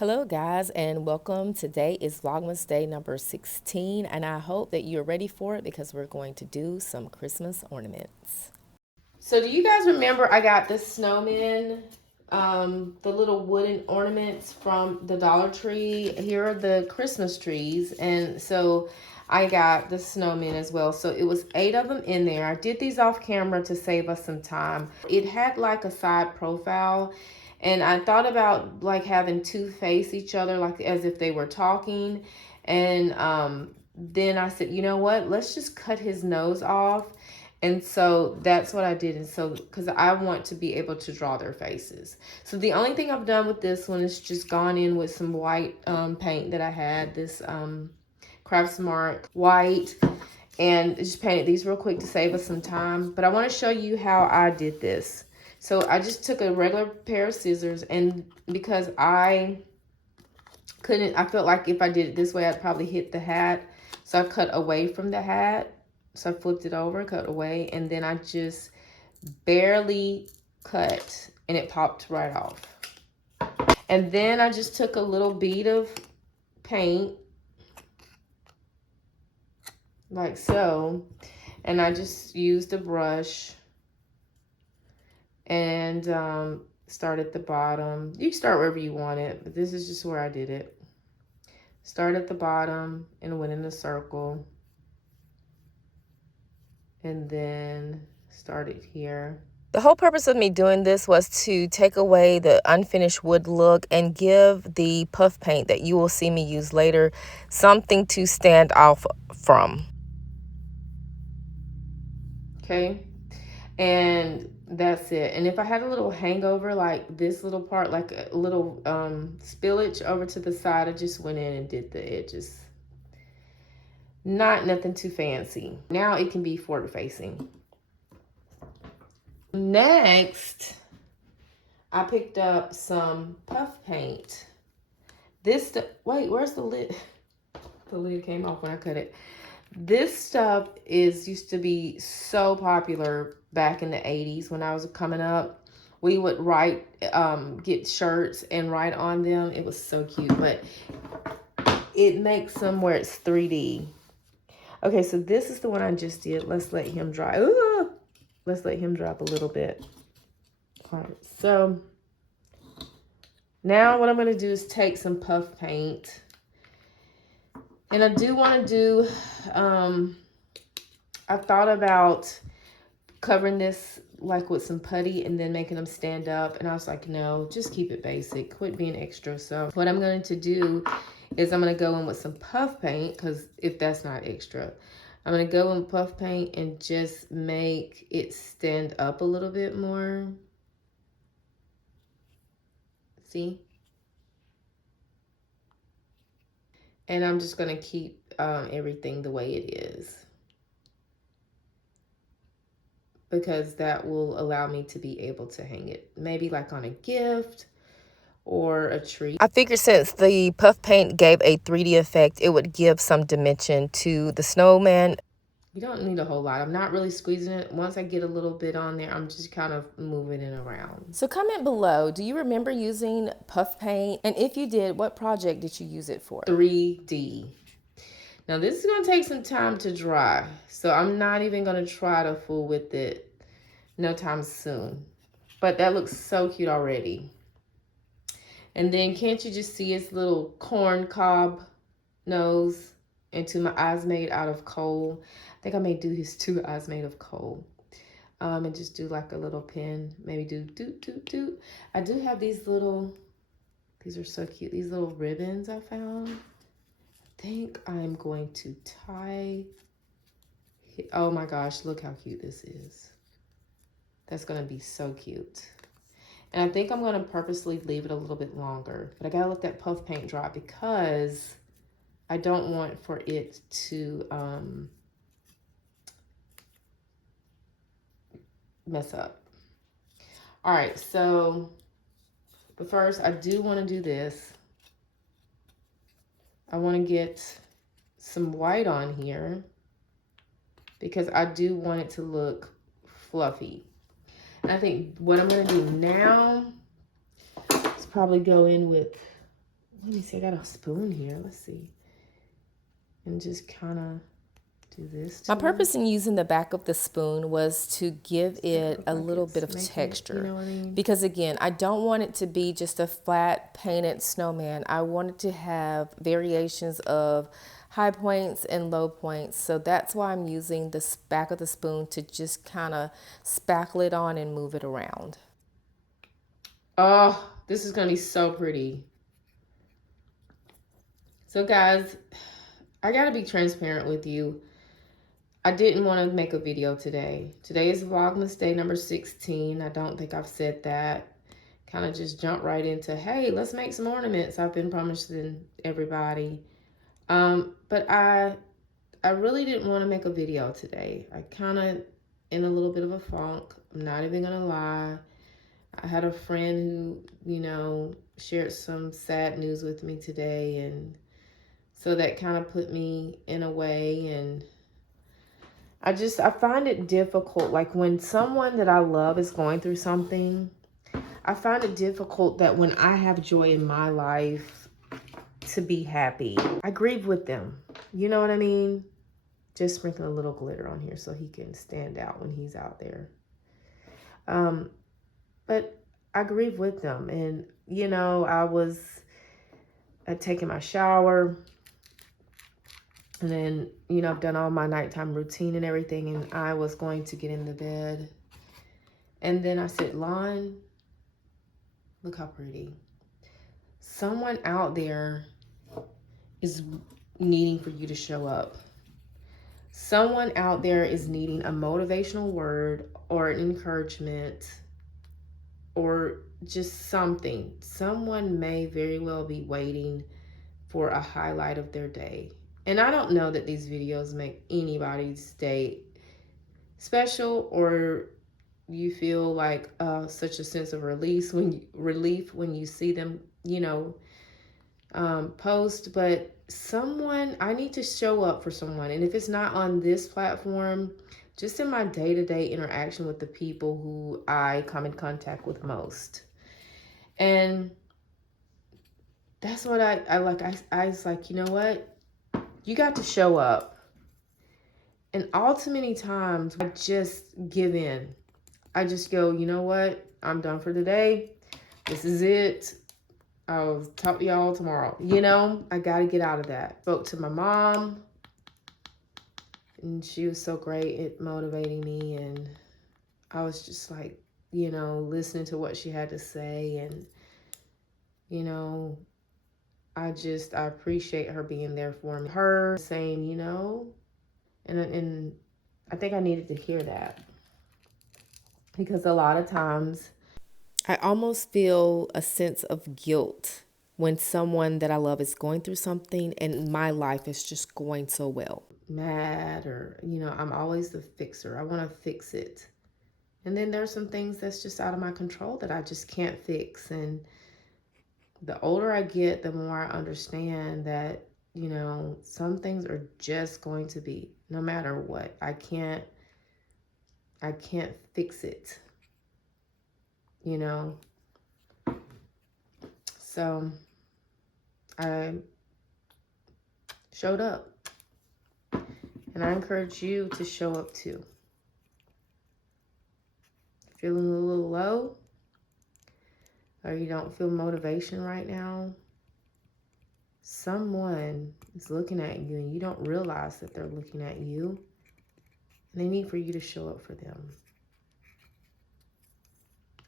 Hello guys and welcome. Today is Vlogmas day number 16 and I hope that you're ready for it because we're going to do some Christmas ornaments. So do you guys remember I got this snowman, the little wooden ornaments from the Dollar Tree? Here are the Christmas trees, and so I got the snowman as well. So it was 8 of them in there. I did these off camera to save us some time. It had like a side profile, and I thought about like having two face each other, like as if they were talking. And then I said, you know what, let's just cut his nose off. And so that's what I did. And so, because I want to be able to draw their faces. So the only thing I've done with this one is just gone in with some white paint that I had, this Craftsmark white, and just painted these real quick to save us some time. But I want to show you how I did this. So I just took a regular pair of scissors, and because I felt like if I did it this way, I'd probably hit the hat. So I cut away from the hat. So I flipped it over, cut away, and then I just barely cut, and it popped right off. And then I just took a little bead of paint, like so, and I just used a brush and start at the bottom. You can start wherever you want it, but this is just where I did it. Start at the bottom and went in a circle. And then started here. The whole purpose of me doing this was to take away the unfinished wood look and give the puff paint that you will see me use later something to stand off from. Okay, and that's it. And if I had a little hangover, like this little part, like a little spillage over to the side, I just went in and did the edges. Not nothing too fancy. Now it can be forward facing. Next, I picked up some puff paint. This wait, where's the lid? The lid came off when I cut it. This stuff used to be so popular back in the 80s when I was coming up. We would write, get shirts and write on them. It was so cute, but it makes some where it's 3D. Okay, so this is the one I just did. Let's let him dry. Ooh, let's let him drop a little bit. All right, so now what I'm going to do is take some puff paint. And I do want to do, I thought about covering this like with some putty and then making them stand up. And I was like, no, just keep it basic. Quit being extra. So what I'm going to do is I'm going to go in with some puff paint, because if that's not extra, I'm going to go in puff paint and just make it stand up a little bit more. See? And I'm just going to keep everything the way it is, because that will allow me to be able to hang it maybe like on a gift or a tree. I figured since the puff paint gave a 3D effect, it would give some dimension to the snowman. You don't need a whole lot. I'm not really squeezing it. Once I get a little bit on there, I'm just kind of moving it around. So comment below, do you remember using puff paint? And if you did, what project did you use it for? 3D. Now this is going to take some time to dry, so I'm not even going to try to fool with it no time soon. But that looks so cute already. And then can't you just see his little corn cob nose into my eyes made out of coal? I think I may do his 2 eyes made of coal. And just do like a little pin, maybe do doot doot doot. I do have these little, these are so cute, these little ribbons I found. I think I'm going to tie, oh my gosh, look how cute this is. That's gonna be so cute. And I think I'm gonna purposely leave it a little bit longer, but I gotta let that puff paint dry because I don't want for it to mess up. All right, so, but first I do wanna do this. I wanna get some white on here because I do want it to look fluffy. And I think what I'm gonna do now is probably go in with let me see, I got a spoon here. Let's see. And just kind of do this. My purpose in using the back of the spoon was to give it a little bit of texture. You know what I mean? Because again, I don't want it to be just a flat painted snowman. I want it to have variations of high points and low points. So that's why I'm using the back of the spoon to just kind of spackle it on and move it around. Oh, this is going to be so pretty. So guys, I got to be transparent with you. I didn't want to make a video today. Today is Vlogmas Day number 16. I don't think I've said that. Kind of just jump right into, hey, let's make some ornaments. I've been promising everybody. But I really didn't want to make a video today. I kind of in a little bit of a funk. I'm not even going to lie. I had a friend who, you know, shared some sad news with me today. And so that kind of put me in a way, and I find it difficult, like when someone that I love is going through something, I find it difficult that when I have joy in my life to be happy, I grieve with them. You know what I mean? Just sprinkle a little glitter on here so he can stand out when he's out there. But I grieve with them. And, you know, I was taking my shower. And then, you know, I've done all my nighttime routine and everything, and I was going to get in the bed. And then I said, Lon, look how pretty. Someone out there is needing for you to show up. Someone out there is needing a motivational word or an encouragement or just something. Someone may very well be waiting for a highlight of their day. And I don't know that these videos make anybody's day special or you feel like such a sense of relief when you see them, you know, post. But I need to show up for someone. And if it's not on this platform, just in my day-to-day interaction with the people who I come in contact with most. And that's what I like. I was like, you know what? You got to show up. And all too many times, I just give in. I just go, you know what? I'm done for today. This is it. I'll talk to y'all tomorrow. You know, I got to get out of that. Spoke to my mom. And she was so great at motivating me. And I was just like, you know, listening to what she had to say. And, you know, I appreciate her being there for me. Her saying, you know, and I think I needed to hear that. Because a lot of times I almost feel a sense of guilt when someone that I love is going through something and my life is just going so well. Mad or, you know, I'm always the fixer. I want to fix it. And then there's some things that's just out of my control that I just can't fix. And the older I get, the more I understand that, you know, some things are just going to be, no matter what. I can't fix it, you know. So I showed up, and I encourage you to show up too. Feeling a little low, or you don't feel motivation right now, someone is looking at you and you don't realize that they're looking at you, and they need for you to show up for them.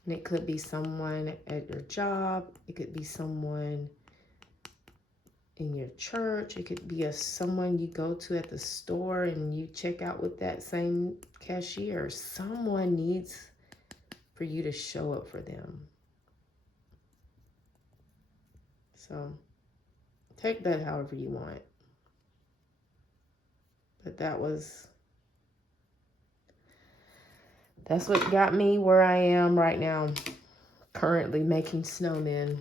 And it could be someone at your job, it could be someone in your church, it could be someone you go to at the store and you check out with that same cashier. Someone needs for you to show up for them. So take that however you want. But that's what got me where I am right now, currently making snowmen.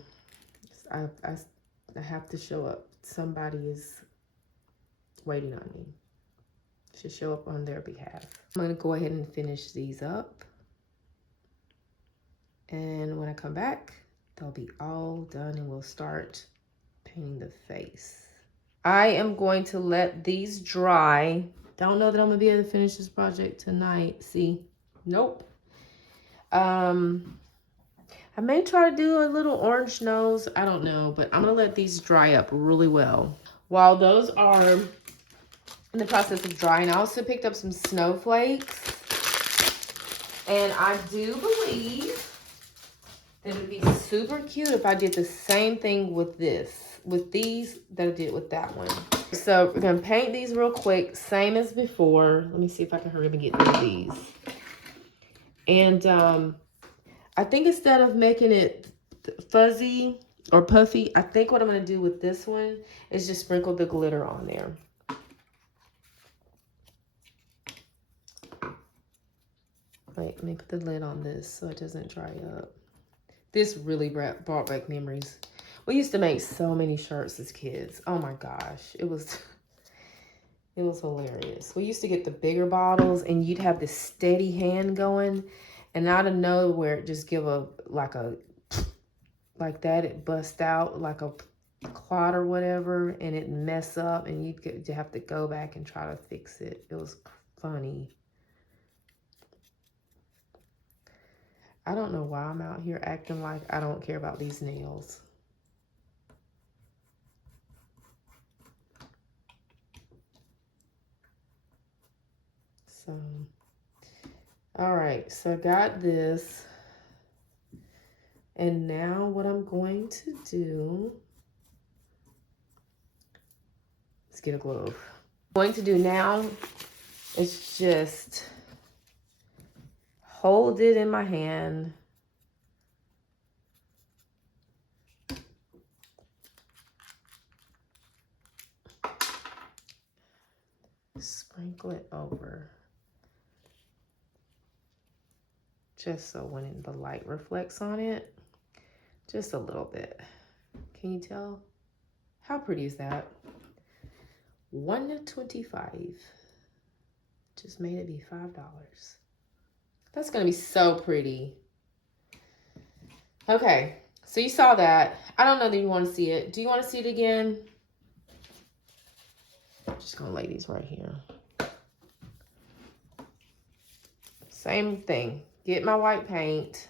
I have to show up. Somebody is waiting on me to show up on their behalf. I'm going to go ahead and finish these up. And when I come back, they'll be all done and we'll start painting the face. I am going to let these dry. Don't know that I'm gonna be able to finish this project tonight. See, nope. I may try to do a little orange nose. I don't know, but I'm gonna let these dry up really well. While those are in the process of drying, I also picked up some snowflakes. And I do believe that it would be super cute if I did the same thing with these that I did with that one. So we're gonna paint these real quick, same as before. Let me see if I can hurry up and get through these. And I think instead of making it fuzzy or puffy, I think what I'm gonna do with this one is just sprinkle the glitter on there. Wait, let me put the lid on this so it doesn't dry up. This really brought back memories. We used to make so many shirts as kids. Oh my gosh, it was hilarious. We used to get the bigger bottles and you'd have this steady hand going, and out of nowhere it just give a like that, it bust out like a clot or whatever, and it mess up, and you'd have to go back and try to fix it. It was funny. I don't know why I'm out here acting like I don't care about these nails. So, all right, so I got this. And now what I'm going to do, let's get a glove. What I'm going to do now is just hold it in my hand. Sprinkle it over. Just so when the light reflects on it, just a little bit. Can you tell? How pretty is that? $1.25. Just made it be $5. That's gonna be so pretty. Okay, so you saw that. I don't know that you want to see it. Do you want to see it again? I'm just gonna lay these right here. Same thing. Get my white paint.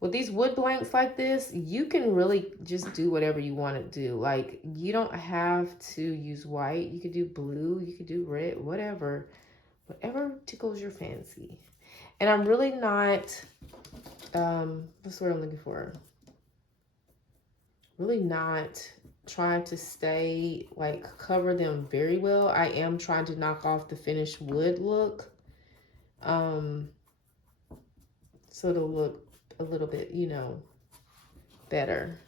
With these wood blanks like this, you can really just do whatever you want to do. Like, you don't have to use white. You could do blue, you could do red, whatever. Whatever tickles your fancy. And I'm really not, what's the word I'm looking for? Really not trying to stay, like, cover them very well. I am trying to knock off the finished wood look. So it'll look a little bit, you know, better.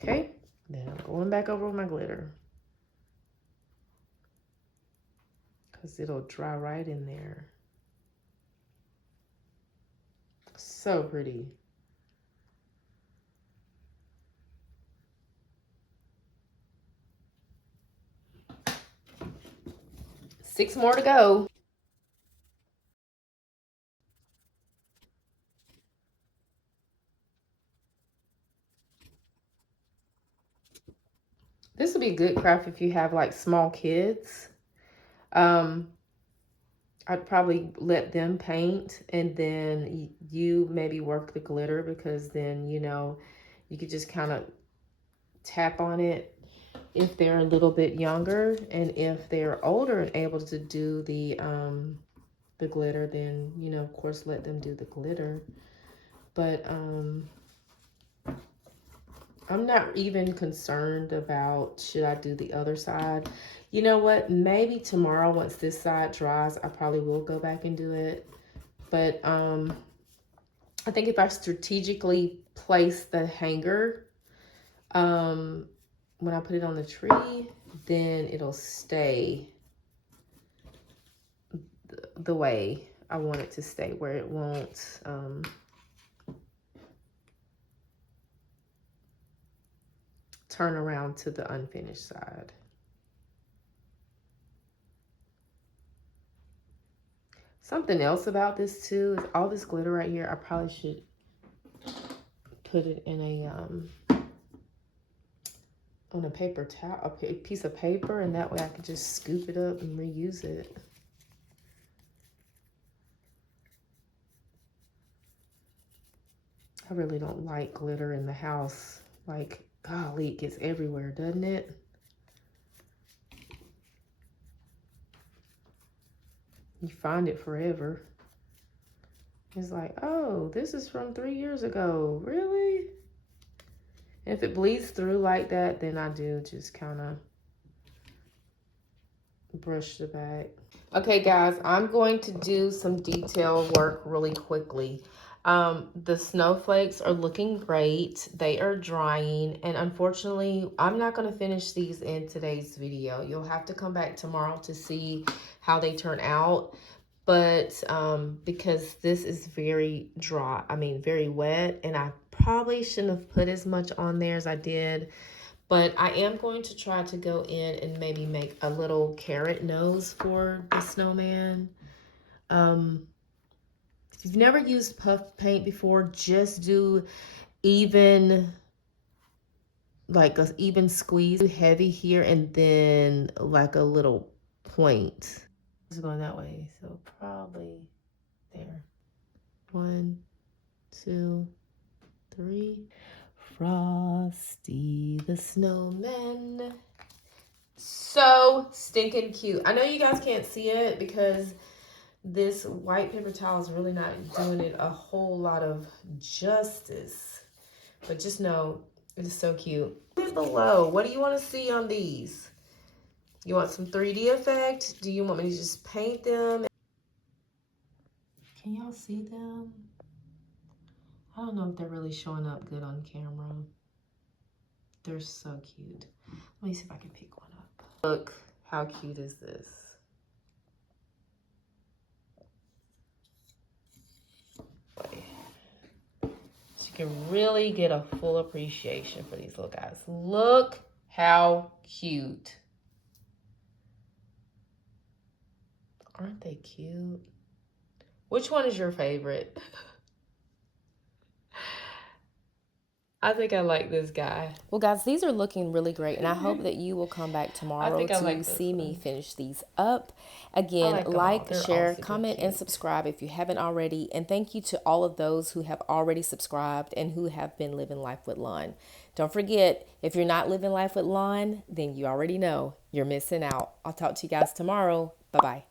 Okay, then I'm going back over with my glitter, because it'll dry right in there. So pretty. Six more to go. This would be a good craft if you have like small kids. I'd probably let them paint, and then you maybe work the glitter, because then, you know, you could just kind of tap on it if they're a little bit younger. And if they're older and able to do the glitter, then, you know, of course, let them do the glitter. But I'm not even concerned about, should I do the other side? You know what? Maybe tomorrow, once this side dries, I probably will go back and do it. But I think if I strategically place the hanger, when I put it on the tree, then it'll stay the way I want it to stay, where it won't turn around to the unfinished side. Something else about this too is all this glitter right here. I probably should put it in on a paper towel, a piece of paper, and that way I could just scoop it up and reuse it. I really don't like glitter in the house. Like, golly, it gets everywhere, doesn't it? You find it forever. It's like, oh, this is from 3 years ago. Really? And if it bleeds through like that, then I do just kind of brush the back. Okay, guys, I'm going to do some detail work really quickly. The snowflakes are looking great. They are drying, and unfortunately, I'm not going to finish these in today's video. You'll have to come back tomorrow to see how they turn out. But because this is very dry, very wet, and I probably shouldn't have put as much on there as I did. But I am going to try to go in and maybe make a little carrot nose for the snowman. If you've never used puff paint before, just do even, like an even squeeze, heavy here, and then like a little point. It's going that way, so probably there. 1, 2, 3. Frosty the Snowman. So stinking cute. I know you guys can't see it because this white paper towel is really not doing it a whole lot of justice. But just know it is so cute. Comment below, what do you want to see on these? You want some 3D effect? Do you want me to just paint them? Can y'all see them? I don't know if they're really showing up good on camera. They're so cute. Let me see if I can pick one up. Look, how cute is this? So you can really get a full appreciation for these little guys. Look how cute. Aren't they cute? Which one is your favorite? I think I like this guy. Well, guys, these are looking really great, and I hope that you will come back tomorrow to see me finish these up. Again, like, share, comment, and subscribe if you haven't already. And thank you to all of those who have already subscribed and who have been living life with Lon. Don't forget, if you're not living life with Lon, then you already know you're missing out. I'll talk to you guys tomorrow. Bye-bye.